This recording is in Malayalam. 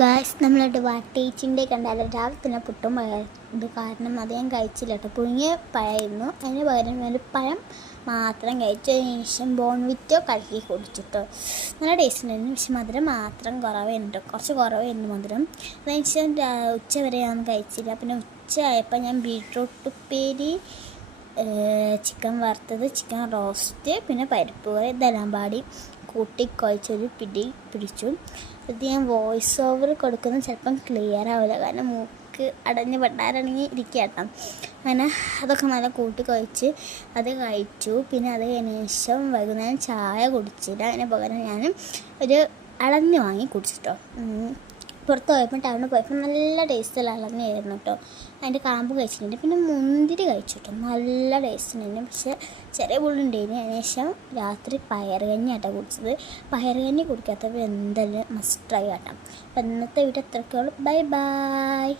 ഗായ്സ് നമ്മളുടെ ടീച്ചിൻ്റെ കണ്ടാൽ രാവിലെ തന്നെ പുട്ടും ഇത് കാരണം അത് ഞാൻ കഴിച്ചില്ല കേട്ടോ. പുഴുങ്ങിയ പഴമായിരുന്നു. അതിന് പകരം ഒരു പഴം മാത്രം കഴിച്ചതിന് ശേഷം ബോൺവിറ്റോ കലക്കി കുടിച്ചിട്ടോ. നല്ല ടേസ്റ്റ് ഉണ്ടായിരുന്നു. പക്ഷെ മധുരം മാത്രം കുറവായിരുന്നു, കുറച്ച് കുറവായിരുന്നു മധുരം. അതിന് ശേഷം ഉച്ച വരെ ഞാൻ കഴിച്ചില്ല. പിന്നെ ഉച്ച ആയപ്പോൾ ഞാൻ ബീട്രൂട്ട് ഉപ്പേരി, ചിക്കൻ വറുത്തത്, ചിക്കൻ റോസ്റ്റ്, പിന്നെ പരിപ്പ് കറി ഇതെല്ലാം പാടി കൂട്ടിക്കുഴച്ചൊരു പിടിച്ചു. ഇത് ഞാൻ വോയിസ് ഓവർ കൊടുക്കുന്നത് ചിലപ്പം ക്ലിയർ ആവില്ല, കാരണം മൂക്ക് അടഞ്ഞ് പണ്ടാരടങ്ങി ഇരിക്കട്ടോ. അങ്ങനെ അതൊക്കെ നല്ല കൂട്ടിക്കുഴച്ച് അത് കഴിച്ചു. പിന്നെ അത് കഴിഞ്ഞ ശേഷം വൈകുന്നേരം ചായ കുടിച്ചില്ല. അതിന് പകരം ഞാൻ ഒരു അളഞ്ഞ് വാങ്ങി കുടിച്ചിട്ടോ. പുറത്ത് പോയപ്പോൾ ടൗണിൽ പോയപ്പോൾ നല്ല ടേസ്റ്റുള്ള ഇളനീരായിരുന്നു കേട്ടോ. അതിൻ്റെ കാമ്പ് കഴിച്ചിട്ടുണ്ട്. പിന്നെ മുന്തിരി കഴിച്ചു കേട്ടോ, നല്ല ടേസ്റ്റ് ഉണ്ടായിരുന്നു. പക്ഷേ ചെറിയ പുള്ളുണ്ടായിരുന്നു. അതിന് ശേഷം രാത്രി പയറുകഞ്ഞി ആട്ടോ കുടിച്ചത്. പയറുകഞ്ഞി കുടിക്കാത്തപ്പോൾ എന്തായാലും മസ്റ്റ് ട്രൈ ആട്ടോ. അപ്പം ഇന്നത്തെ വീഡിയോ എത്രയ്ക്കുള്ളൂ. Bye bye.